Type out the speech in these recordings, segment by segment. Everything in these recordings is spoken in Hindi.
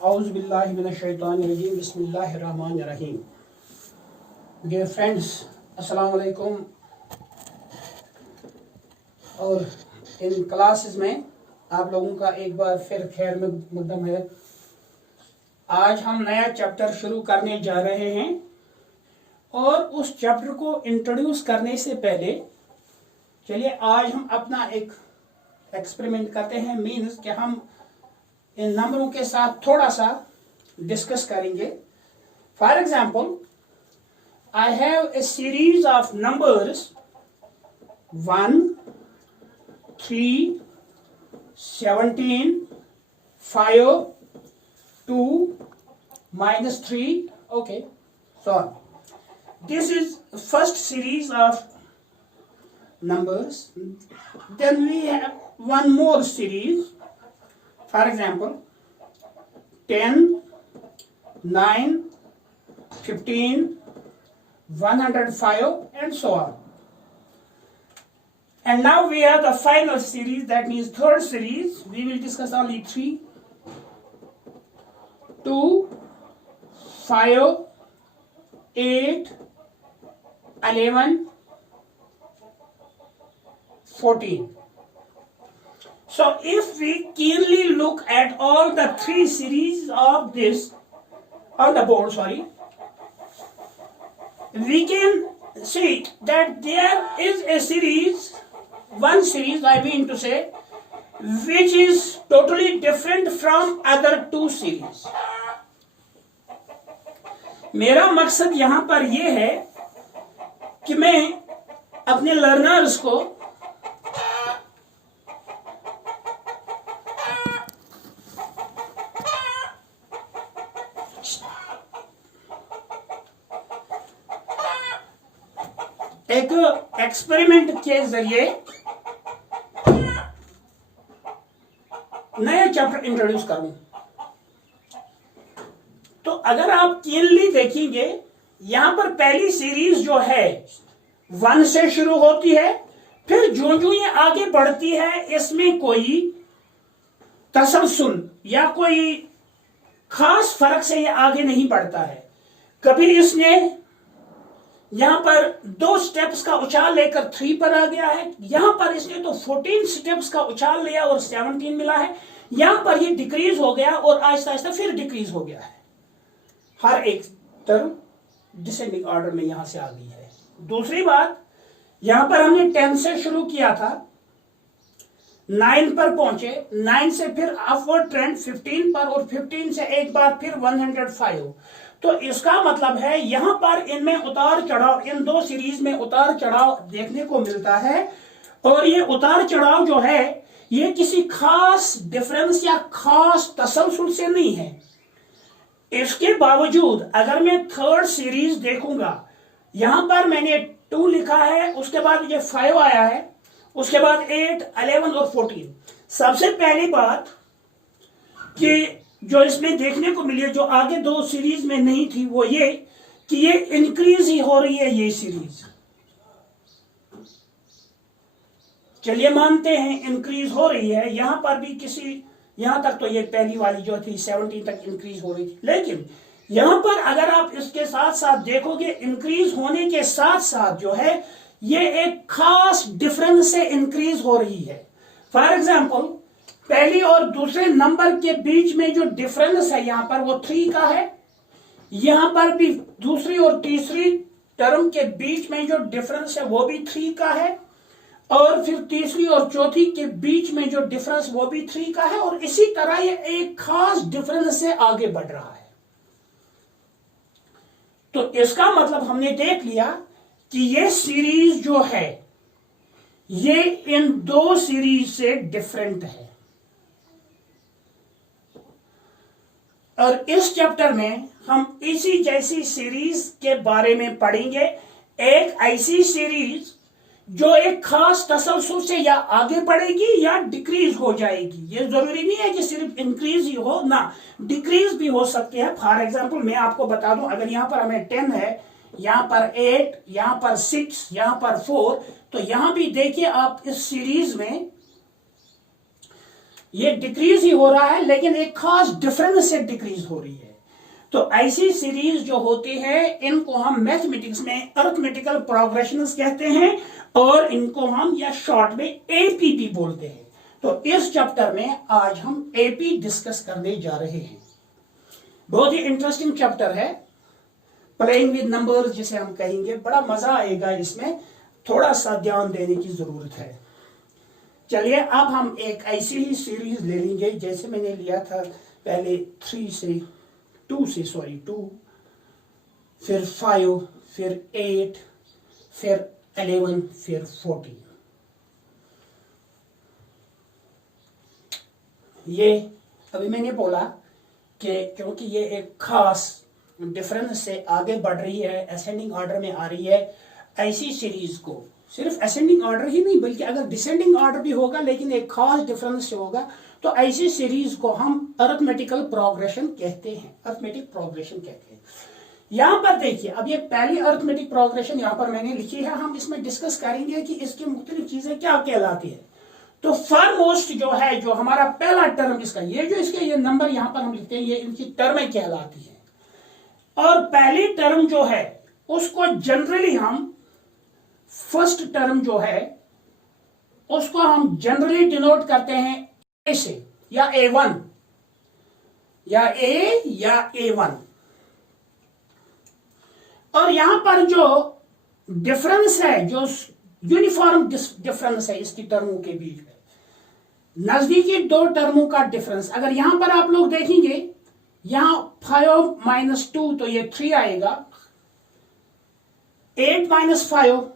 औज़ुबिल्लाहि मिनश्शैतानिर्रजीम बिस्मिल्लाहिर्रहमानिर्रहीम। डियर फ्रेंड्स, अस्सलाम वालेकुम। और इन क्लासेस में आप लोगों का एक बार फिर खैर मकदम है। आज हम नया चैप्टर शुरू करने जा रहे हैं और उस चैप्टर को इंट्रोड्यूस करने से पहले चलिए आज हम अपना एक एक्सपेरिमेंट करते हैं। मीन्स कि हम इन नंबरों के साथ थोड़ा सा डिस्कस करेंगे। For example, I have a series of numbers 1, 3, 17, 5, 2, -3. Okay, so this is first series of numbers. Then we have one more series. For example, 10, 9, 15, 105 and so on. And now we have the final series, that means third series. We will discuss only 3, 2, 5, 8, 11, 14. So if we keenly look at all the three series of this on the board, we can see that there is a series, one series I mean to say, which is totally different from other two series. मेरा मकसद यहाँ पर यह है कि मैं अपने लर्नर्स को एक एक्सपेरिमेंट के जरिए नया चैप्टर इंट्रोड्यूस करूं। तो अगर आप कीनली देखेंगे, यहां पर पहली सीरीज जो है 1 से शुरू होती है, फिर जो ये आगे बढ़ती है इसमें कोई तसलसल या कोई खास फर्क से ये आगे नहीं बढ़ता है। कभी इसने यहां पर 2 स्टेप्स का उछाल लेकर 3 पर आ गया है, यहां पर इसने तो 14 स्टेप्स का उछाल लिया और 17 मिला है, यहां पर ये डिक्रीज हो गया और आहिस्ता आहिस्ता फिर डिक्रीज हो गया है। हर एक टर्म डिसेंडिंग ऑर्डर में यहां से आ गई है। दूसरी बात, यहां पर हमने 10 से शुरू किया था, 9 पर पहुंचे, 9 से फिर अपवर्ड ट्रेंड 15 पर और 15 से एक बार फिर 105। तो इसका मतलब है यहां पर इनमें उतार चढ़ाव, इन 2 सीरीज में उतार चढ़ाव देखने को मिलता है। और ये उतार चढ़ाव जो है ये किसी खास डिफरेंस या खास तसलसल से नहीं है। इसके बावजूद अगर मैं थर्ड सीरीज देखूंगा, यहां पर मैंने 2 लिखा है, उसके बाद ये 5 आया है, उसके बाद 8, 11 और 14। सबसे पहली बात कि जो इसमें देखने को मिली है, जो आगे 2 सीरीज में नहीं थी, वो ये कि ये इंक्रीज ही हो रही है ये सीरीज। चलिए मानते हैं इंक्रीज हो रही है, यहां पर भी यहां तक तो ये पहली वाली जो थी 17 तक इंक्रीज हो रही थी, लेकिन यहां पर अगर आप इसके साथ साथ देखोगे, इंक्रीज होने के साथ साथ जो है ये एक खास डिफरेंस से इंक्रीज हो रही है। फॉर एग्जाम्पल, पहली और दूसरे नंबर के बीच में जो डिफरेंस है यहां पर वो 3 का है, यहां पर भी दूसरी और तीसरी टर्म के बीच में जो डिफरेंस है वो भी 3 का है, और फिर तीसरी और चौथी के बीच में जो डिफरेंस वो भी 3 का है, और इसी तरह ये एक खास डिफरेंस से आगे बढ़ रहा है। तो इसका मतलब हमने देख लिया कि ये सीरीज जो है ये इन 2 सीरीज से डिफरेंट है। और इस चैप्टर में हम इसी जैसी सीरीज के बारे में पढ़ेंगे, एक ऐसी सीरीज जो एक खास तसलसल से या आगे बढ़ेगी या डिक्रीज हो जाएगी। ये जरूरी नहीं है कि सिर्फ इंक्रीज ही हो ना, डिक्रीज भी हो सकते हैं। फॉर एग्जांपल मैं आपको बता दूं, अगर यहां पर हमें 10 है, यहां पर 8, यहां पर 6, यहां पर 4, तो यहां भी देखिए आप इस सीरीज में ये डिक्रीज ही हो रहा है, लेकिन एक खास डिफरेंस से डिक्रीज हो रही है। तो ऐसी सीरीज जो होती है इनको हम मैथमेटिक्स में अरिथमेटिकल प्रोग्रेशंस कहते हैं, और इनको हम या शॉर्ट में एपीपी बोलते हैं। तो इस चैप्टर में आज हम एपी डिस्कस करने जा रहे हैं। बहुत ही इंटरेस्टिंग चैप्टर है, प्लेइंग विद नंबर्स जिसे हम कहेंगे। बड़ा मजा आएगा इसमें, थोड़ा सा ध्यान देने की जरूरत है। चलिए अब हम एक ऐसी ही सीरीज ले लेंगे जैसे मैंने लिया था पहले 2 से 2, फिर 5, फिर 8, फिर 11, फिर 14। ये अभी मैंने बोला कि क्योंकि ये एक खास डिफरेंस से आगे बढ़ रही है, असेंडिंग ऑर्डर में आ रही है, ऐसी सीरीज को सिर्फ असेंडिंग ऑर्डर ही नहीं बल्कि अगर डिसेंडिंग ऑर्डर भी होगा लेकिन एक खास डिफरेंस से होगा, तो ऐसी सीरीज को हम अरिथमेटिकल प्रोग्रेशन कहते हैं, अरिथमेटिक प्रोग्रेशन कहते हैं। यहां पर देखिए, अब ये पहली अरिथमेटिक प्रोग्रेशन यहां पर मैंने लिखी है, हम इसमें डिस्कस करेंगे कि इसकी मुख्तलिफ चीजें क्या कहलाती है। तो फॉरमोस्ट जो है, जो हमारा पहला टर्म इसका, ये जो इसके ये नंबर यहां पर हम लिखते हैं, ये इनकी टर्में कहलाती है। और पहली टर्म जो है उसको जनरली हम, फर्स्ट टर्म जो है उसको हम जनरली डिनोट करते हैं ए से, या A1, या ए या A1। और यहां पर जो डिफरेंस है, जो यूनिफॉर्म डिफरेंस है इसकी टर्मों के बीच में, नजदीकी दो टर्मों का डिफरेंस, अगर यहां पर आप लोग देखेंगे, यहां 5 - 2 तो ये 3 आएगा, 8 - 5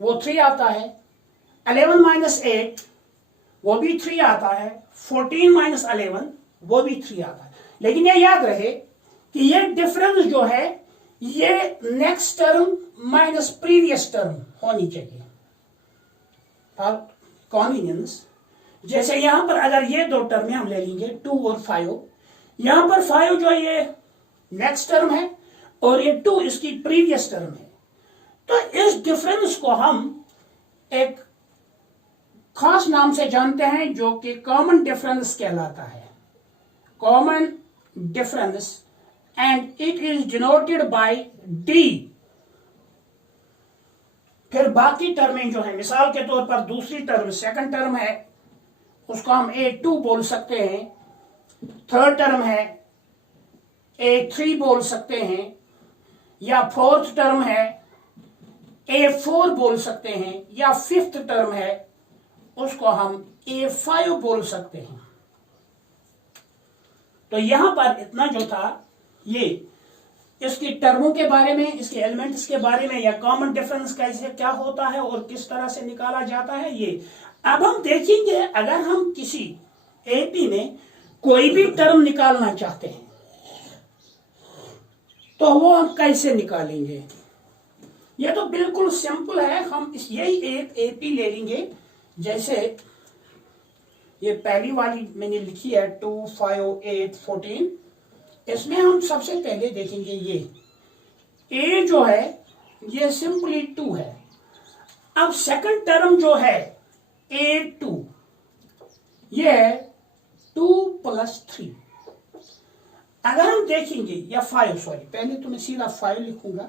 वो 3 आता है, 11 - 8 वो भी 3 आता है, 14 - 11 वो भी 3 आता है। लेकिन ये याद रहे कि ये डिफरेंस जो है ये next term minus previous term होनी चाहिए फॉर कन्वीनियंस। जैसे यहां पर अगर ये दो टर्म हम ले लेंगे 2 और 5, यहां पर 5 जो है ये नेक्स्ट टर्म है और ये 2 इसकी प्रीवियस टर्म है। तो इस डिफरेंस को हम एक खास नाम से जानते हैं जो कि कॉमन डिफरेंस कहलाता है, common difference, and it is denoted by D. फिर बाकी टर्में जो है, मिसाल के तौर पर दूसरी टर्म, सेकंड टर्म है, उसको हम A2 बोल सकते हैं, थर्ड टर्म है A3 बोल सकते हैं, या फोर्थ टर्म है A4 बोल सकते हैं, या फिफ्थ टर्म है उसको हम A5 बोल सकते हैं। तो यहां पर इतना जो था ये इसकी टर्मों के बारे में, इसके एलिमेंट्स के बारे में, या कॉमन डिफरेंस कैसे क्या होता है और किस तरह से निकाला जाता है ये। अब हम देखेंगे अगर हम किसी एपी में कोई भी टर्म निकालना चाहते हैं तो वो हम कैसे निकालेंगे। ये तो बिल्कुल सिंपल है, हम यही एक एपी ले लेंगे। जैसे ये पहली वाली मैंने लिखी है 2, 5, 8, 14, इसमें हम सबसे पहले देखेंगे ये ए जो है ये सिंपली 2 है। अब सेकंड टर्म जो है A2 ये है 2 + 3। अगर हम देखेंगे, या 5, सॉरी पहले तो मैं सीधा 5 लिखूंगा,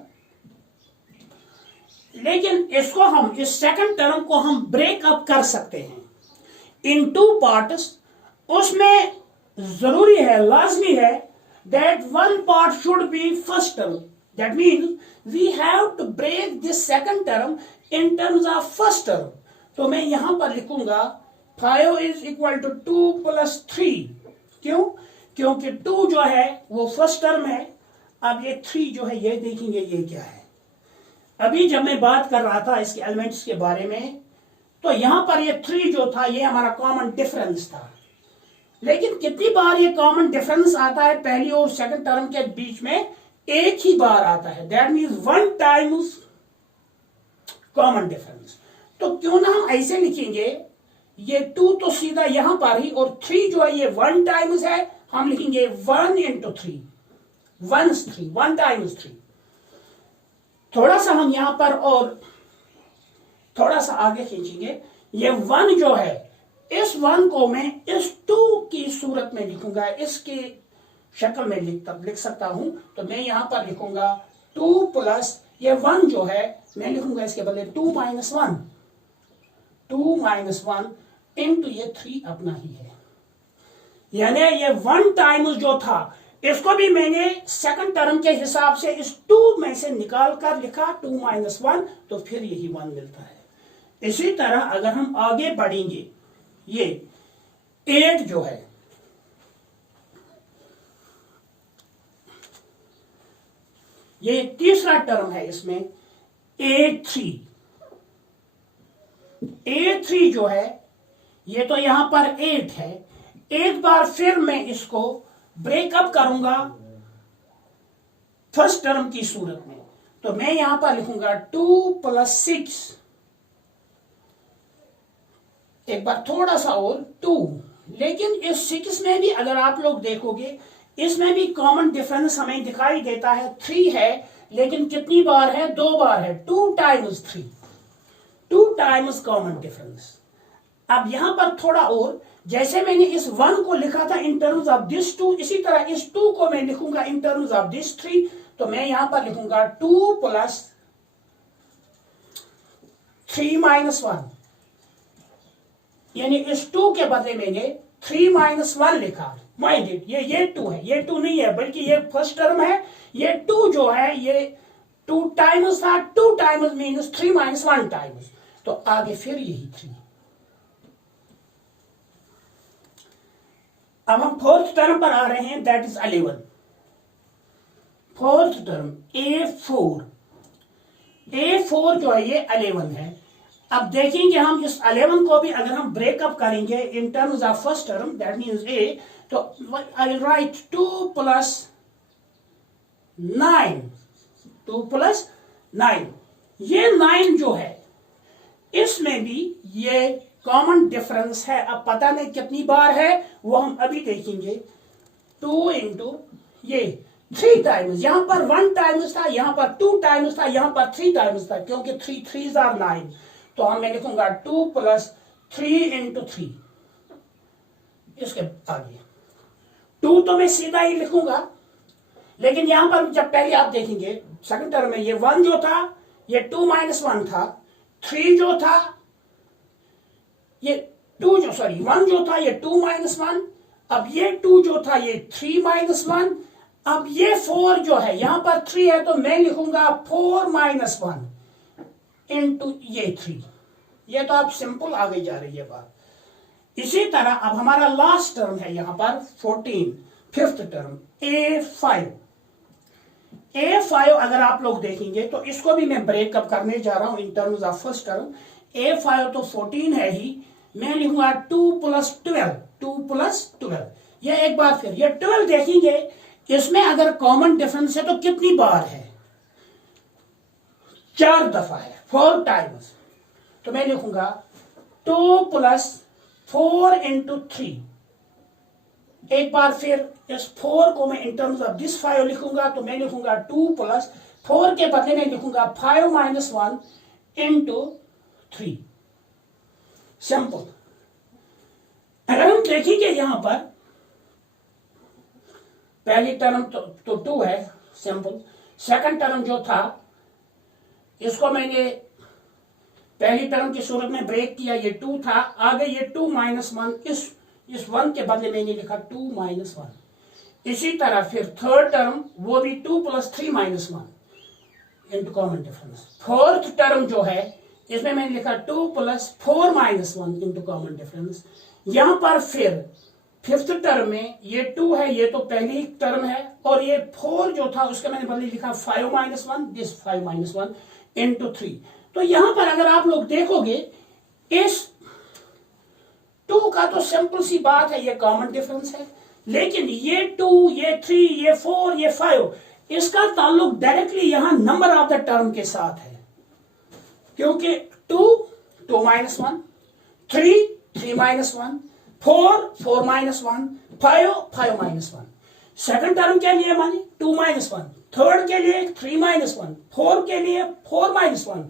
लेकिन इसको हम, इस सेकंड टर्म को हम ब्रेक अप कर सकते हैं इन 2 पार्ट्स। उसमें जरूरी है, लाजमी है that one part should be first term. That means we have to break this second term in terms of first term. तो मैं यहां पर लिखूंगा 5 is equal to 2 + 3। क्यों? क्योंकि 2 जो है वो फर्स्ट टर्म है। अब ये 3 जो है ये देखेंगे ये क्या है। अभी जब मैं बात कर रहा था इसके एलिमेंट्स के बारे में, तो यहां पर ये 3 जो था ये हमारा कॉमन डिफरेंस था। लेकिन कितनी बार ये कॉमन डिफरेंस आता है पहली और सेकंड टर्म के बीच में? एक ही बार आता है, that means 1 times common difference. तो क्यों ना हम ऐसे लिखेंगे, ये 2 तो सीधा यहां पर ही, और 3 जो है ये 1 टाइम्स है, हम लिखेंगे 1 × 3, 1 टाइम्स 3। थोड़ा सा हम यहां पर और थोड़ा सा आगे खींचेंगे, ये 1 जो है इस 1 को मैं इस 2 की सूरत में लिखूंगा, इसकी शक्ल में लिख सकता हूं। तो मैं यहां पर लिखूंगा 2 प्लस ये 1 जो है मैं लिखूंगा इसके बदले 2 माइनस 1, 2 माइनस 1 इंटू ये 3 अपना ही है। यानी ये 1 टाइम्स जो था इसको भी मैंने सेकंड टर्म के हिसाब से इस 2 में से निकाल कर लिखा 2 माइनस 1, तो फिर यही 1 मिलता है। इसी तरह अगर हम आगे बढ़ेंगे, ये 8 जो है, ये तीसरा टर्म है, इसमें A3 जो है ये तो यहां पर 8 है। एक बार फिर मैं इसको ब्रेकअप करूंगा फर्स्ट टर्म की सूरत में, तो मैं यहां पर लिखूंगा 2 प्लस 6, एक बार थोड़ा सा और 2। लेकिन इस 6 में भी अगर आप लोग देखोगे इसमें भी कॉमन डिफरेंस हमें दिखाई देता है। 3 है लेकिन कितनी बार है? 2 बार है। 2 टाइम्स 3, 2 टाइम्स कॉमन डिफरेंस। अब यहां पर थोड़ा और, जैसे मैंने इस 1 को लिखा था इन टर्म्स ऑफ दिस 2, इसी तरह इस 2 को मैं लिखूंगा इन टर्म्स ऑफ दिस 3। तो मैं यहां पर लिखूंगा 2 प्लस 3 माइनस 1, यानी इस 2 के बदले मैंने 3 माइनस 1 लिखा। माइंड इट, ये 2 है, ये 2 नहीं है बल्कि ये फर्स्ट टर्म है। ये 2 जो है ये 2 टाइम्स था, 2 टाइम्स मीन्स 3 माइनस 1 टाइम्स, तो आगे फिर यही 3। अब हम फोर्थ टर्म पर आ रहे हैं, that is 11। Fourth term A4 जो है ये 11 है। अब देखेंगे हम इस 11 को भी अगर हम ब्रेकअप करेंगे in terms of first term, that means A, तो I will write 2 plus 9, 2 plus 9। ये 9 जो है इसमें भी ये कॉमन डिफरेंस है। अब पता नहीं कितनी बार है वो हम अभी देखेंगे। 2 इंटू ये 3 टाइम्स, यहां पर 1 टाइम्स था, यहां पर 2 टाइम्स था, यहां पर 3 टाइम्स था, क्योंकि 3 3s are 9। तो हम मैं लिखूंगा 2 प्लस 3 इंटू 3। इसके आगे 2 तो मैं सीधा ही लिखूंगा, लेकिन यहां पर जब पहले आप देखेंगे सेकंड टर्म में ये 1 जो था ये 2 माइनस 1 था, 3 जो था ये 1 जो था ये 2 माइनस 1, अब ये 2 जो था ये 3 माइनस 1, अब ये 4 जो है यहां पर 3 है तो मैं लिखूंगा 4 माइनस 1 इंटू ये 3। ये तो आप सिंपल आगे जा रही है बात। इसी तरह अब हमारा लास्ट टर्म है यहां पर 14, फिफ्थ टर्म A5 अगर आप लोग देखेंगे तो इसको भी मैं ब्रेकअप करने जा रहा हूं in terms of first term. A5 तो 14 है ही, मैं लिखूंगा 2 प्लस 12, 2 प्लस 12। ये एक बार फिर ये 12 देखेंगे, इसमें अगर कॉमन डिफरेंस है तो कितनी बार है? 4 दफा है, 4 टाइम्स। तो मैं लिखूंगा 2 प्लस 4 इंटू 3। एक बार फिर इस 4 को मैं इन टर्म्स ऑफ दिस 5 लिखूंगा, तो मैं लिखूंगा 2 प्लस 4 के बदले में लिखूंगा 5 माइनस 1 इंटू 3। सिंपल। अगर हम देखेंगे यहां पर पहली टर्म तो 2 है, सिंपल। सेकंड टर्म जो था इसको मैंने पहली टर्म की सूरत में ब्रेक किया, ये 2 था, आगे ये 2 माइनस 1, इस 1 के बदले मैंने लिखा 2 माइनस 1। इसी तरह फिर थर्ड टर्म वो भी 2 plus 3 minus 1 into common difference. Fourth term जो है इसमें मैंने लिखा 2 plus 4 minus 1 into common difference. यहां पर फिर फिफ्थ टर्म में ये 2 है, ये तो पहली टर्म है, और ये 4 जो था उसका मैंने बदले लिखा 5 माइनस 1, दिस 5 माइनस 1 इंटू 3। तो यहां पर अगर आप लोग देखोगे इस 2 का तो सिंपल सी बात है, ये कॉमन डिफरेंस है, लेकिन ये 2, ये 3, ये 4, ये 5, इसका ताल्लुक डायरेक्टली यहां नंबर ऑफ द टर्म के साथ है, क्योंकि 2 minus 1, 3 minus 1, 4 minus 1, 5 minus 1। Second term के लिए मानी 2 माइनस 1, थर्ड के लिए 3 माइनस 1, 4 के लिए 4 माइनस 1,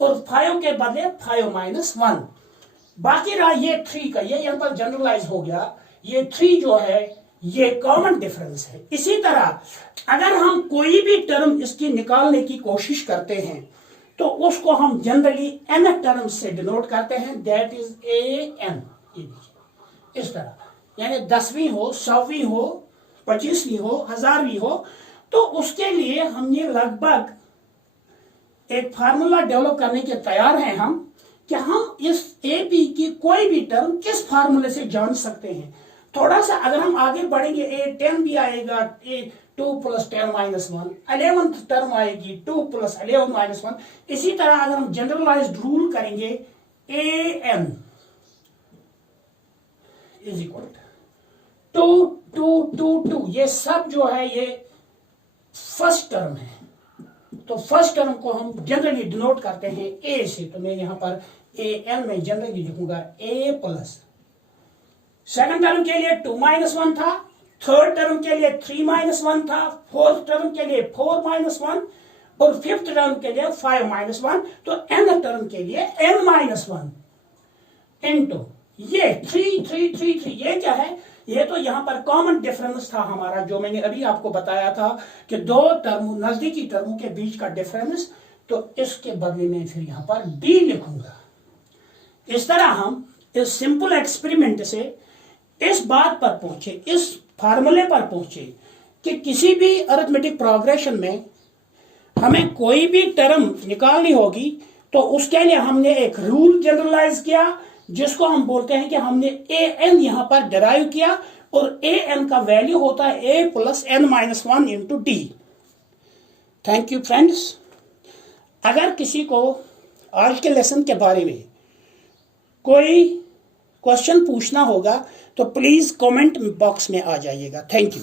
और 5 के बदले 5 माइनस 1। बाकी रहा ये 3 का, ये यहां पर जनरलाइज हो गया। ये 3 जो है ये कॉमन डिफरेंस है। इसी तरह अगर हम कोई भी टर्म इसकी निकालने की कोशिश करते हैं तो उसको हम जनरली n टर्म से डिनोट करते हैं, दैट इज an। इस तरह यानी 10वीं हो, 100वीं हो, 25वीं हो, 1000वीं हो, तो उसके लिए हमने लगभग एक फार्मूला डेवलप करने के तैयार हैं हम कि हम इस ए बी की कोई भी टर्म किस फार्मूले से जान सकते हैं। थोड़ा सा अगर हम आगे बढ़ेंगे A10 भी आएगा, A2 + 10 - 1, 11th टर्म आएगी 2 + 11 - 1। इसी तरह अगर हम जनरलाइज्ड रूल करेंगे an = 2 2 2 2, ये सब जो है ये फर्स्ट टर्म है। तो फर्स्ट टर्म को हम जनरली डिनोट करते हैं a से, तो मैं यहां पर an में जनरली लिखूंगा a+। सेकंड टर्म के लिए 2 - 1 था, थर्ड टर्म के लिए 3 - 1 था, फोर्थ टर्म के लिए 4 - 1 और फिफ्थ टर्म के लिए 5 - 1। तो n टर्म के लिए n - 1 इनटू ये 3 3 3 3। ये क्या है? ये तो यहां पर कॉमन डिफरेंस था हमारा, जो मैंने अभी आपको बताया था कि दो टर्म नजदीकी टर्मों के बीच का डिफरेंस। तो इसके बदले में फिर यहां पर d लिखूंगा। इस तरह हम इस सिंपल एक्सपेरिमेंट से इस बात पर पहुंचे, इस फार्मूले पर पहुंचे कि किसी भी अरिथमेटिक प्रोग्रेशन में हमें कोई भी टर्म निकालनी होगी तो उसके लिए हमने एक रूल जनरलाइज किया जिसको हम बोलते हैं कि हमने an यहां पर डिराइव किया और an का वैल्यू होता है a + n - 1 × d। Thank you friends. अगर किसी को आज के लेसन के बारे में कोई क्वेश्चन पूछना होगा तो प्लीज कमेंट बॉक्स में आ जाइएगा। Thank you.